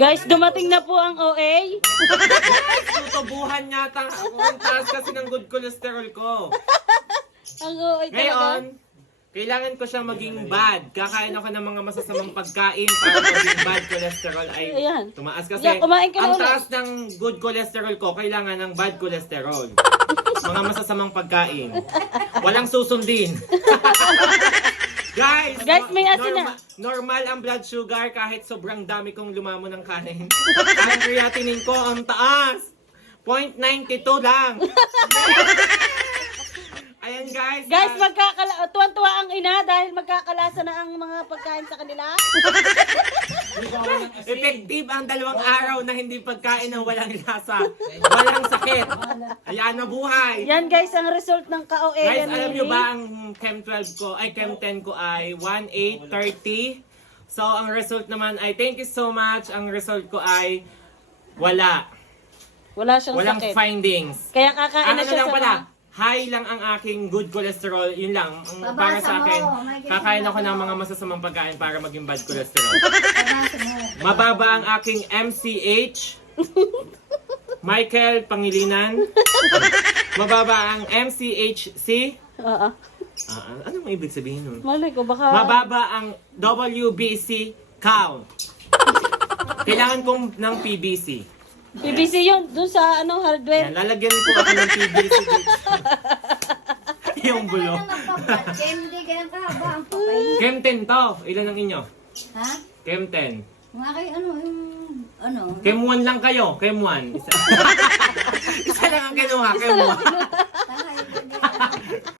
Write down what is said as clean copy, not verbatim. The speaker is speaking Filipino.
Guys, dumating na po ang OA. Tutubuhan yata ako. Ang taas kasi ng good cholesterol ko. Ang OA talaga. Ngayon, kailangan ko siyang maging bad. Kakain ako ng mga masasamang pagkain para maging bad cholesterol ay Ayan. tumaas. Kasi Yeah, kumain ka na ang ulit. taas ng good cholesterol ko, kailangan ng bad cholesterol. Mga masasamang pagkain. Walang susundin. Guys, Guys, may asin na. Normal ang blood sugar kahit sobrang dami kong lumamo ng kanin. Ang creatinine ko ang taas. 0.92 lang. Ayan guys. Guys, tuwan-tuwa ang ina dahil magkakalasa na ang mga pagkain sa kanila. Effective ang 2 araw na hindi pagkain ng walang lasa. Walang sakit. Ayan na buhay. Yan guys, ang result ng ka-OA. Guys, yan, alam Mary. nyo ba ang Chem 12 ko, ay Chem 10 ko ay 1830. So, ang result naman ay, thank you so much. Ang result ko ay wala. Wala siyang Walang sakit. findings. Kaya kakain Ang na ano siya lang sa pala, mga... high lang ang aking good cholesterol. Yun lang. Ang para sa akin, kakain ako ng mga masasamang pagkain para maging bad cholesterol. Mababa ang aking MCH. Michael Pangilinan. Mababa ang MCHC. Oo. Ano mo ibig sabihin nun? Malay ko, baka... Mababa ang WBC count. Kailangan kong ng PBC. PBC yun, dun sa hardware. Yan, lalagyan ko ako ng PBC dito. Yung bulo. Hindi ganyan kahaba ang papay. Chem 10 to. Ilan ang inyo? Ha? Chem 10. Mga kayo ano? Chem 1 lang kayo. Chem 1. Isa lang ang kinuha. Chem 1.